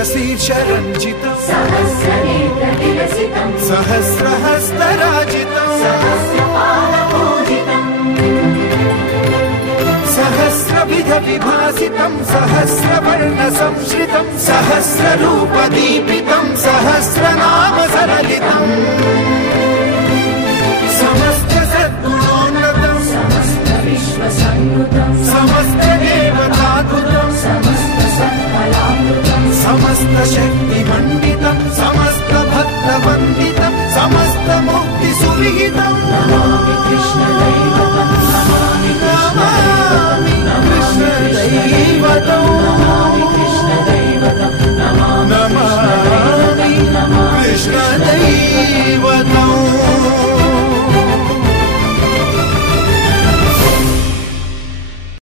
सहस्रशीर्षरञ्जितं सहस्रनेत्रविलसितं सहस्रहस्तराजितं सहस्रपादपूजितं सहस्रविधविभासितं सहस्रवर्णसंश्रितं सहस्ररूपदीपितं सहस्रनामसरलितं समस्तसद्गुणोन्नतं समस्तविश्वसंयुतं समस्तदेवताद्भुतं समस्तसत्फलामृतं समस्तशक्तिमण्डितं समस्तभक्तवन्दितं समस्तमुक्तिसुविहितं Namami कृष्णदैवतं Namami कृष्णदैवतं